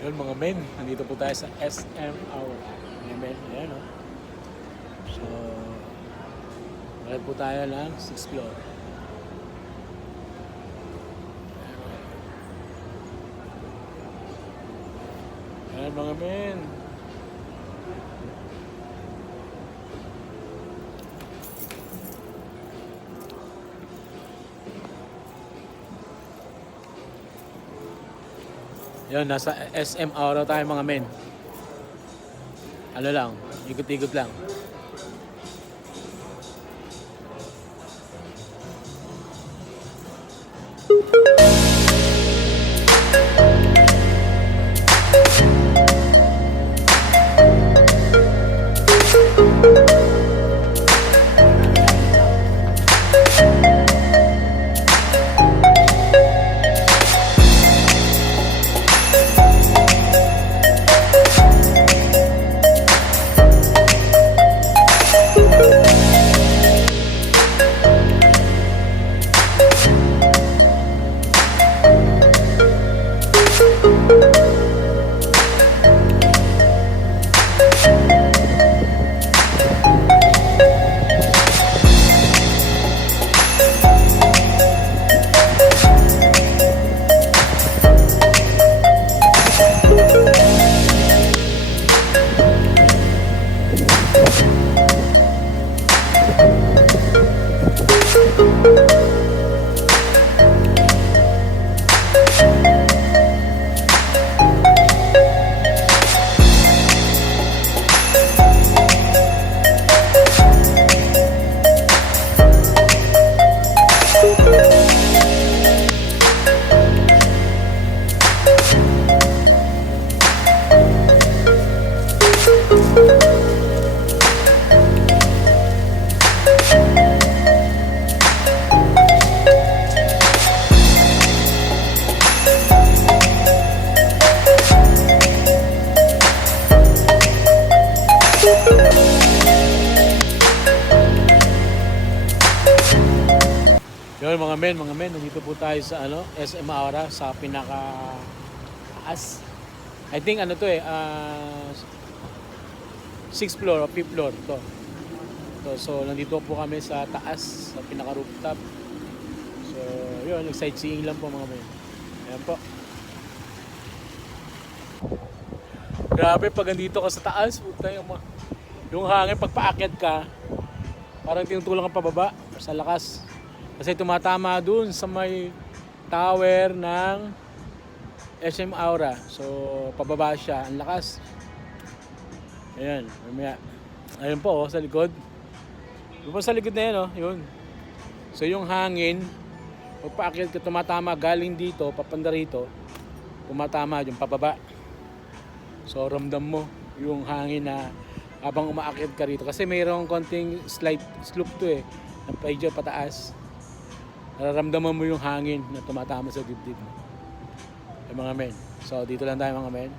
Yun mga men, nandito po tayo sa SM Aura. Mga men, ayan o. So, bakit po tayo ng 6th floor. Ayan mga men. Yan, nasa SM Aura tayo mga men. Ano lang, ikot-ikot lang. Yun mga men, nandito po tayo sa SM Aura sa pinaka taas. I think ano to 6th floor o 5th floor to. So nandito po kami sa taas, sa pinaka rooftop. So yun, sightseeing lang po mga men. Ayan po. Grabe pag andito ka sa taas, yung hangin pag paakyat ka, parang tinutulak ka pababa sa lakas. Kasi tumatama dun sa may tower ng SM Aura. So, pababa siya. Ang lakas. Ayan. Mamaya. Ayun po, sa likod. Yung po sa likod na yan, yun. So, yung hangin, pag paakyat ka, tumatama galing dito, papanda rito, tumatama yung pababa. So, ramdam mo yung hangin na habang umaakyat ka rito. Kasi mayroong konting slight slope to na medyo pataas. Nararamdaman mo yung hangin na tumatama sa dibdib mo. Yung mga men. So, dito lang tayo mga men.